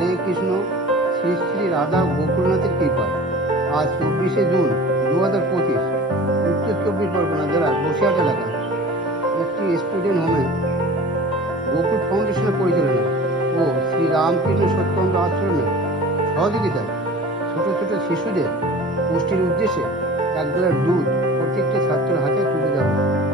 হরে কৃষ্ণ। শ্রী শ্রী রাধা গোকুলনাথের কৃপায় আজ 24শে জুন 2025 উত্তর চব্বিশ পরগনা জেলার বসিরহাট এলাকায় একটি স্টুডেন্ট হোমে গোকুল ফাউন্ডেশনের পরিচালনা ও শ্রী রামকৃষ্ণ সত্যেন্দ্র আশ্রমের সহযোগিতায় ছোট ছোট শিশুদের পুষ্টির উদ্দেশ্যে 1 গ্লাস দুধ প্রত্যেকটি ছাত্রের হাতে তুলে দেওয়া হয়।